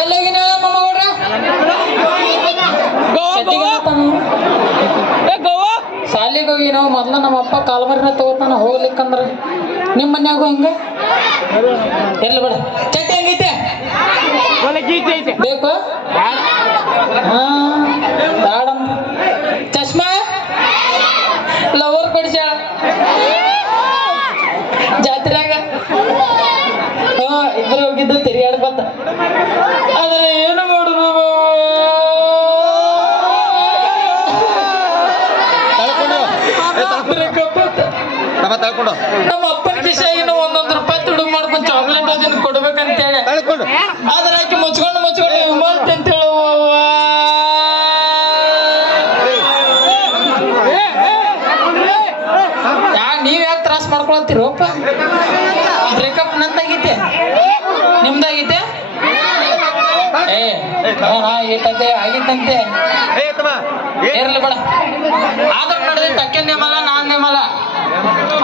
ಎಲ್ಲೋಗಿನ ಮಮ್ಮಗೌಡ್ರ ಶಾಲಿಗೆ ಹೋಗಿ ನಾವು ಮೊದ್ಲ ನಮ್ಮ ಅಪ್ಪ ಕಾಲ್ಮರಿನ ತಗೋತಾನ ಹೋಗ್ಲಿಕ್ಕಂದ್ರ ನಿಮ್ಮ ಮನ್ಯಾಗು ಹಂಗ ಎಲ್ಲ ಬೇಡ ಚಟ್ಟಿ ಹೆಂಗೈತೆ ಬೇಕು ಹಾ ಬೇಡಮ್ಮ ಚಶ್ಮಾ ಲವರ್ ಕೊಡಿಸ್ಯಾಳ ಜಾತ್ರೆಯಾಗ ಇಬ್ರು ಹೋಗಿದ್ದು ತಿರುಗಾಡ್ಕೊತ ಆದ್ರೆ ಏನು ಮಾಡುದು ನಮ್ಮ ಅಪ್ಪನ ಕಿಶಾಗಿನ ₹1 ತುಡುಗು ಮಾಡ್ಕೊಂಡು ಚಾಕ್ಲೇಟ್ ಅದನ್ನ ಕೊಡ್ಬೇಕಂತೇಳಿ ಆದ್ರೆ ಆಕೆ ಮುಚ್ಕೊಂಡು ವಿಮಲ್ ಅಂತ ಹೇಳುವ ನೀವ್ ಯಾಕೆ ತ್ರಾಸ ಮಾಡ್ಕೊಳತ್ತೀರೋಪ್ಪ ಬ್ರೇಕಪ್ ನಂದಾಗೈತೆ ನಿಮ್ದಾಗೈತೆ ಏಟಂತೆ ಆಗಿತ್ತಂತೆ ಇರ್ಲಿ ಬೇಡ ಆದ್ರ ನಡೆದೈತೆ ಅಕ್ಕೆ ನೇಮಲ್ಲ ನಾನ್ ನೇಮಲ್ಲ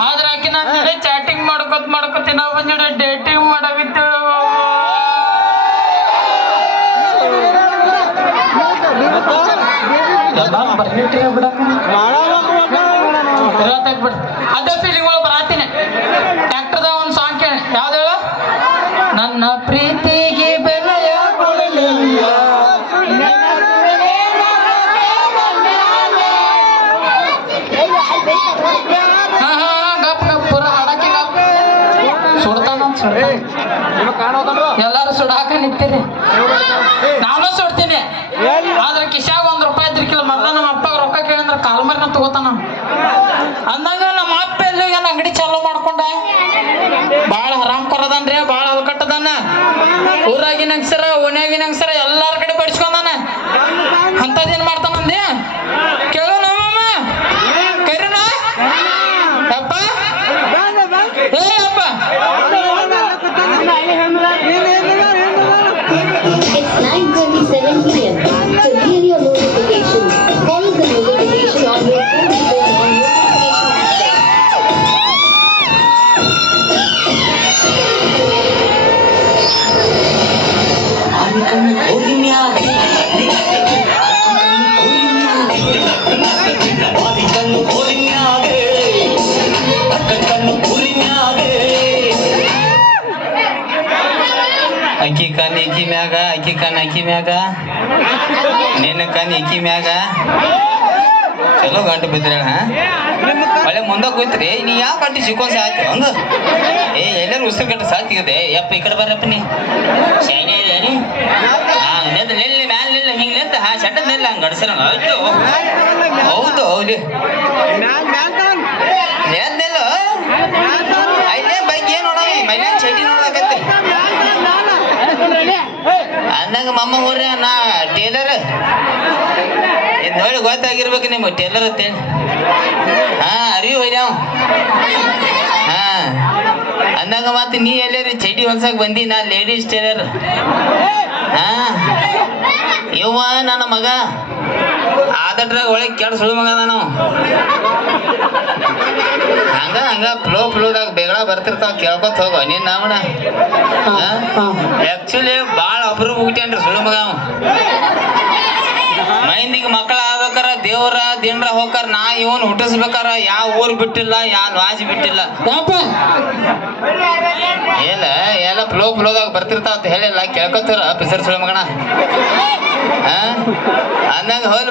ಆದ್ರ ಆಕಿ ನಾನ್ ಜೊತೆ ಚಾಟಿಂಗ್ ಮಾಡ್ಕೊತ ನಾವ್ ಬಂದ ಡೇಟಿಂಗ್ ಮಾಡಾಗಿತ್ತೇಳು ಬಿಡ ಅದೇ ಫೀಲಿಂಗ್ ಒಳಗೆ ಬರಾತೀನಿ ಟ್ಯಾಕ್ಟರ್ದ ಒಂದು ಸಾಂಗ್ ಕೇಳಿ ಯಾವ್ದು ಹೇಳು ನನ್ನ ಪ್ರೀತಿಗೆ ಬೆಲೆಯ ಕೊಡಲಿಲ್ಲ ಗಪ್ ಗಪ್ ಪೂರ ಹಾಡಕ್ಕೆ ಗಪ್ ಸುಡ್ತಾನ ಎಲ್ಲಾರು ಸುಡಾಕ ನಿಂತೀರಿ ನಾನು ಸುಡ್ತೀನಿ ಆದ್ರೆ ಕಿಶಾಗ ₹1 ಇದ್ರಿಕಿಲ್ಲ ಮೊದ್ಲ ನಮ್ಮ ಅಪ್ಪ ರೊಕ್ಕ ಕೇಳಿದ್ರ ಕಾಲ್ಮರಿನ ತಗೋತಾನ ಅಂದಾಗ ನಮ್ಮ ಅಪ್ಪ ಎಲ್ಲಿ ಅಂಗಡಿ ಚಾಲು ಮಾಡ್ಕೊಂಡ ಬಾಳ ಹರಾಮ್ ಕೊರದನ್ರಿ ಬಾಳ ಅಲ್ಕಟ್ಟದನ್ನ ಊರಾಗಿನ ಹೆಂಗಸರ ಓಣ್ಯಾಗಿನ ಹೆಂಗಸರ ಎಲ್ಲಾರ ಕಡೆ ಬಡಿಸ್ಕೊಂಡಾನ ಅಂತದೇನ್ ಮಾಡ್ತಾನಂದಿ ಕೇಳು ನಮ್ಮಮ್ಮ ಕರಿನ ಅಪ್ಪ ಏ ಅಪ್ಪ It's 9:27 p.m. To hear your notification, follow the notification on your phone or on notification ಅಕ್ಕಿ ಕಣ್ ಇಕ್ಕಿ ಮ್ಯಾಗ ಅಕ್ಕಿ ಕಣ್ ಅಕ್ಕಿ ಮ್ಯಾಗ ನಿನ್ನ ಕಣ್ ಇಕ್ಕಿ ಮ್ಯಾಗ ಚಲೋ ಗಂಟು ಬಿದ್ರೇಳ ಒಳ್ಳೆ ಮುಂದೆ ಕೂತ್ರಿ ನೀ ಯಾವ ಗಂಟು ಸಿಕ್ಕೊಂಡ್ ಸಾಯ್ತಿ ಒಂದು ಎಲ್ಲರೂ ಉಸಿರು ಗಂಟು ಸಾಯ್ತಿದೆ ಯಪ್ಪ ಈ ಕಡೆ ಬರಪ್ಪ ನೀ ಶೈನಿ ಇದೆ ನೆದ್ದು ನೆಲ್ಲಿ ಮ್ಯಾಲ ನಿಲ್ಲ ಹಿಂಗೆ ನಿಂತ ಶಟ್ಟ ನಿಲ್ಲ ಹಂಗೆ ಗಡ್ಸರ ಆಯ್ತು ಹೌದು ಹೌದು ನೆಲ್ಲ ಐದೇ ಬೈಕ್ ಏನು ನೋಡವಿ ಮೈಲಾಗ ಚಟಿ ನೋಡಕತ್ತೆ ಅಂದಂಗ ಮಮ್ಮ ಊರ್ರಿ ನಾ ಟೇಲರ್ ಇದು ನೋಡಿ ಗೊತ್ತಾಗಿರ್ಬೇಕು ನಿಮ್ಗೆ ಟೇಲರ್ ಅಂತೇಳಿ ಅರಿವಿ ಹೋಯ್ಯಾವ ಅಂದಂಗ ಮತ್ತೆ ನೀ ಎಲ್ಲೇರಿ ಚಟಿ ಹೊಲ್ಸಕ್ ಬಂದಿ ನಾ ಲೇಡೀಸ್ ಟೇಲರ್ ಇವ ನನ್ನ ಮಗ ಆದಟ್ರಾಗ ಒಳಗೆ ಕೆಟ್ಟ ಸುಳ್ಳು ಮಗ ನಾನು ಹಂಗ ಫ್ಲೋದಾಗ ಬೇಗ ಬರ್ತಿರ್ತಾವ ಕೇಳ್ಕೊತ ಹೋಗೋ ನೀನ್ ನಾವಣ ಆಕ್ಚುಲಿ ಭಾಳ ಅಪ್ರೂಪ ಹುಟ್ಟೇನ್ರಿ ಸುಳ್ಳು ಮಗ ಮೈಂದಿಗೆ ಮಕ್ಕಳ ಆಗ್ಬೇಕಾರ ದೇವ್ರ ದಿನ್ರ ಹೋಗಾರ ನಾ ಇವನ್ ಹುಟ್ಟಿಸ್ಬೇಕಾರ ಯಾವ ಊರ್ ಬಿಟ್ಟಿಲ್ಲ ಯಾವ ಲಾಜ್ ಬಿಟ್ಟಿಲ್ಲ ಎಲ್ಲ ಫ್ಲೋದಾಗ ಬರ್ತಿರ್ತಾವ ಅಂತ ಹೇಳಿಲ್ಲ ಕೇಳ್ಕೊತಾರ ಪಿಸರ್ ಸುಳ್ಳು ಮಗಣ ಅಂದಂಗ ಹೋಲ್